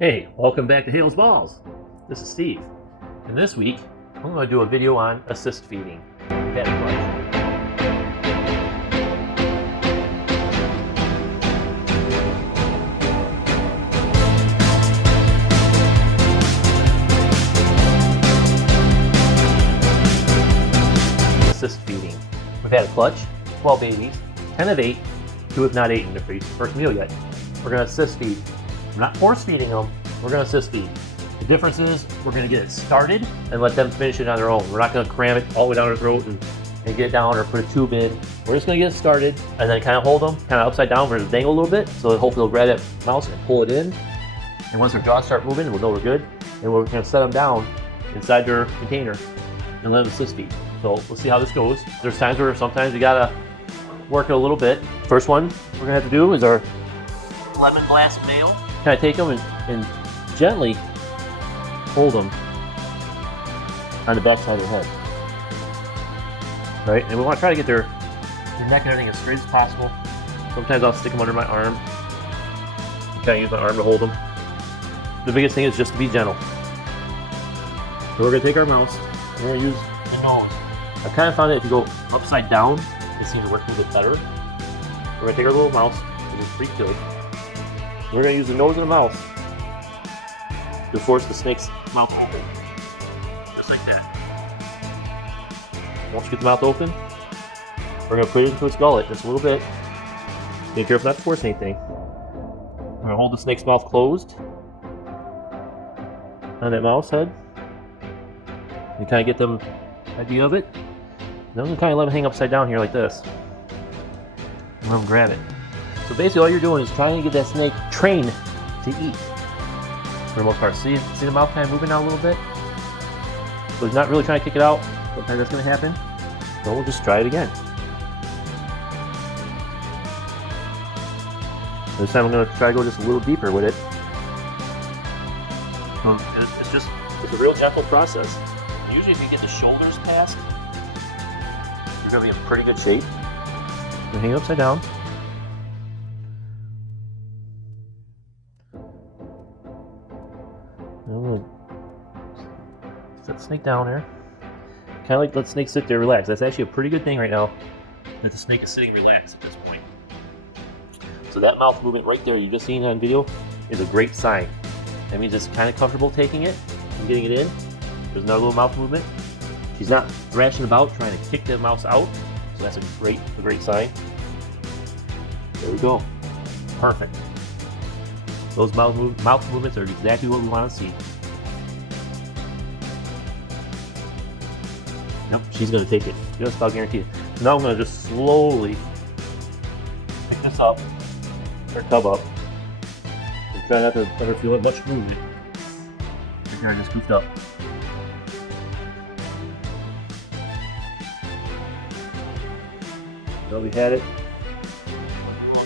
Hey, welcome back to Hale's Balls. This is Steve. And this week, I'm going to do a video on assist feeding. Assist feeding. We've had a clutch, 12 babies, 10 of 8, 2 if not 8 in the first meal yet. We're going to assist feed. We're not force feeding them, we're going to assist feed. The difference is we're going to get it started and let them finish it on their own. We're not going to cram it all the way down their throat and get it down or put a tube in. We're just going to get it started and then kind of hold them kind of upside down. We're going to dangle a little bit so that hopefully they'll grab that mouse and pull it in. And once their jaws start moving, we'll know we're good. And we're going to set them down inside their container and let them assist feed. So we'll see how this goes. There's times where sometimes you got to work it a little bit. First one we're going to have to do is our lemon blast male. Kind of take them and gently hold them on the back side of their head. Right? And we want to try to get their neck and everything as straight as possible. Sometimes I'll stick them under my arm. Kind of use my arm to hold them. The biggest thing is just to be gentle. So we're going to take our mouse. We're going to use the nose. I've kind of found that if you go upside down, it seems to work a little bit better. We're going to take our little mouse, which is pretty good. We're going to use the nose and the mouth to force the snake's mouth open. Just like that. Once you get the mouth open, we're going to put it into its gullet just a little bit. Be careful not to force anything. We're going to hold the snake's mouth closed on that mouse head. You kind of get them idea of it. Then I'm going to kind of let them hang upside down here like this. And let them grab it. So basically all you're doing is trying to get that snake trained to eat. For the most part. See the mouth kind of moving now a little bit? So he's not really trying to kick it out. Sometimes that's going to happen. So we'll just try it again. This time I'm going to try to go just a little deeper with it. It's a real gentle process. Usually if you get the shoulders past, you're going to be in pretty good shape. You hang it upside down. Set the snake down there. Kind of like let the snake sit there, relax. That's actually a pretty good thing right now, that the snake is sitting relaxed at this point. So that mouth movement right there you just seen on video is a great sign. That means it's kind of comfortable taking it and getting it in. There's another little mouth movement. She's not thrashing about trying to kick the mouse out. So that's a great sign. There we go. Perfect. Those mouth movements are exactly what we want to see. Yep, she's going to take it. Just about guaranteed. Now I'm going to just slowly pick this up, her tub up, and try not to let her feel much movement. Make her just goofed up. So we had it. Come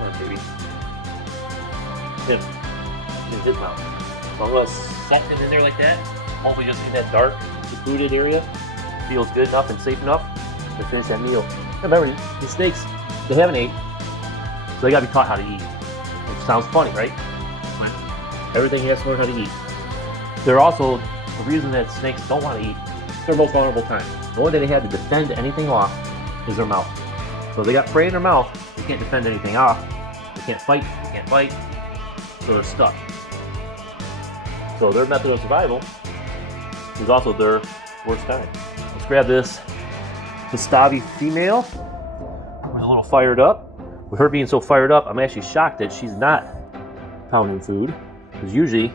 on, baby. In his mouth. So I'm going to set him in there like that. Hopefully just in that dark, secluded area. Feels good enough and safe enough to finish that meal. Remember, these snakes, they haven't ate, so they gotta be taught how to eat. Which sounds funny, right? But everything he has to learn how to eat. They're also, the reason that snakes don't want to eat, it's their most vulnerable time. The only thing they have to defend anything off is their mouth. So they got prey in their mouth, they can't defend anything off. They can't fight, they can't bite, so they're stuck. So their method of survival is also their worst time. Let's grab this Gustavi female. We're a little fired up. With her being so fired up, I'm actually shocked that she's not pounding food. Because usually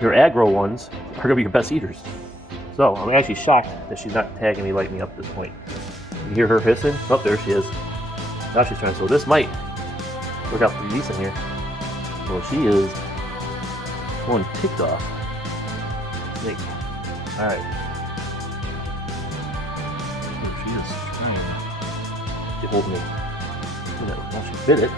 your aggro ones are going to be your best eaters. So I'm actually shocked that she's not tagging me, lighting me up at this point. You hear her hissing? Oh, there she is. Now she's trying. So this might work out pretty decent here. Well, she is going ticked off. Snake. Alright. She is trying to hold me. Well, she bit it.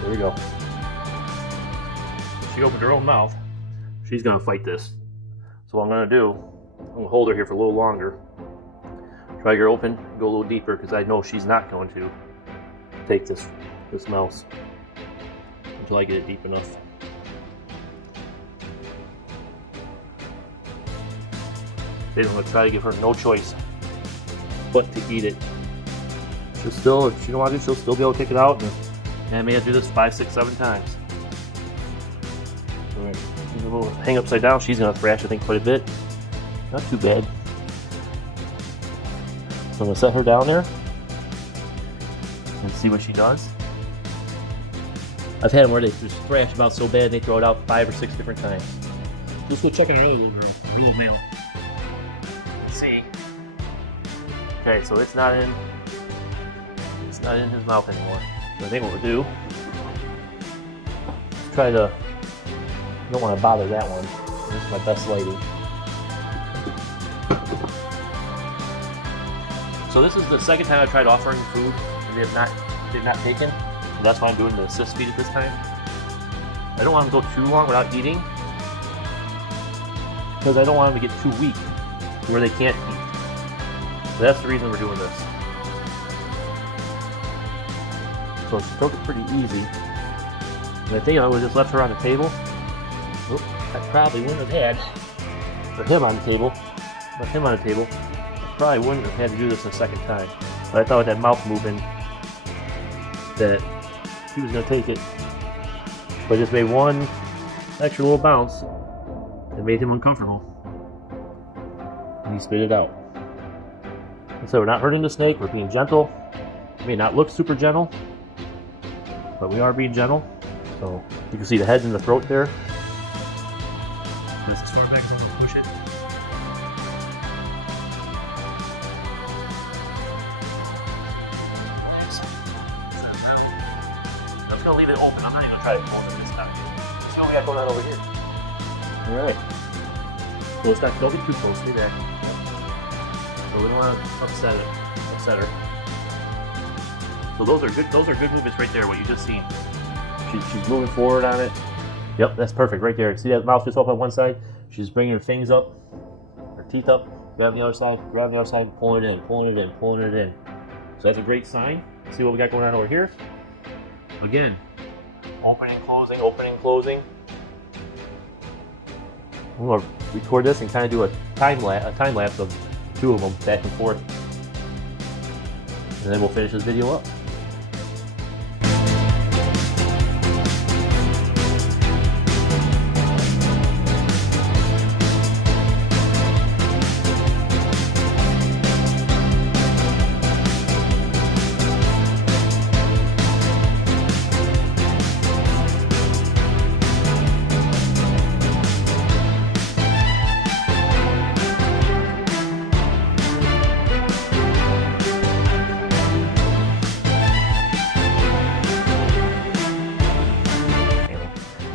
There we go. She opened her own mouth. She's going to fight this. So what I'm going to do, I'm going to hold her here for a little longer. Try her open, go a little deeper, because I know she's not going to take this mouse until I get it deep enough. Then I'm going to try to give her no choice but to eat it. She'll still, if she don't want to, she'll still be able to kick it out, and I may have to do this 5, 6, 7 times. Alright, we'll hang upside down. She's going to thrash, I think, quite a bit. Not too bad. So I'm going to set her down there and see what she does. I've had them where they just thrash them out so bad they throw it out 5 or 6 different times. Let's go check on our other little girl, our little male. Let's see. Okay, so it's not in his mouth anymore. So I think what we'll do, let's try to, I don't want to bother that one. This is my best lady. So this is the second time I tried offering food and they've not taken. So that's why I'm doing the assist feed at this time. I don't want them to go too long without eating, because I don't want them to get too weak where they can't eat. So that's the reason we're doing this. So she took it pretty easy. And I think I would have just left her on the table. Oop, I probably wouldn't have had, or him on the table, left him on the table. Probably wouldn't have had to do this a second time. But I thought with that mouth moving that he was going to take it. But just made one extra little bounce that made him uncomfortable. And he spit it out. And so we're not hurting the snake, we're being gentle. It may not look super gentle, but we are being gentle. So you can see the head and the throat there. Just as far back as I can push it. I'm just going to leave it open. I'm not even going to try to close it this time. Let's see what we got going on over here. Alright. So let's not, don't get too close. Stay back. So we don't want to upset her. So those are good movements right there, what you just seen. She's moving forward on it. Yep, that's perfect right there. See that mouth just open on one side? She's bringing her things up, her teeth up, grabbing the other side, pulling it in. So that's a great sign. See what we got going on over here? Again, opening, closing. I'm going to record this and kind of do a time lapse of 2 of them back and forth. And then we'll finish this video up.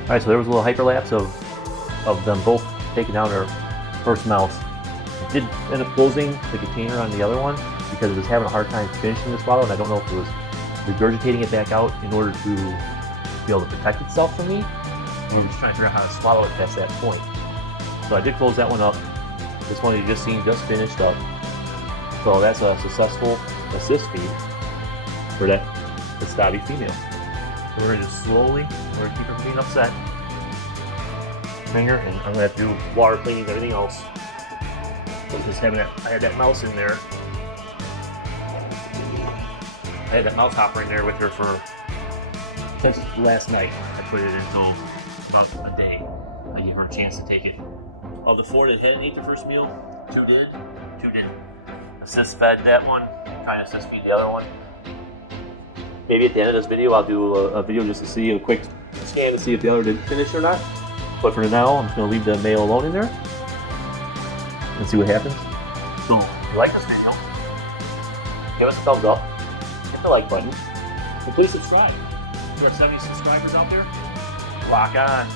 Alright, so there was a little hyperlapse of them both taking down their first mouse. It did end up closing the container on the other one because it was having a hard time finishing the swallow, and I don't know if it was regurgitating it back out in order to be able to protect itself from me, or we were just trying to figure out how to swallow it past that point. So I did close that one up. This one you just seen just finished up. So that's a successful assist feed for that Stabi female. So we're going to just slowly, we're going to keep her from being upset. Finger, and I'm going to have to do water cleaning and everything else. So just having that, I had that mouse in there. I had that mouse hopper in there with her since last night. I put it in until about a day. I gave her a chance to take it. Of the 4 that hadn't ate the first meal, 2 did. 2 didn't. Assist fed that one, trying to assist feed the other one. Maybe at the end of this video, I'll do a video just to see a quick scan to see if the other did finish or not. But for now, I'm just going to leave the male alone in there and see what happens. So, if you like this video, give us a thumbs up, hit the like button, and please subscribe. There are 70 subscribers out there. Rock on.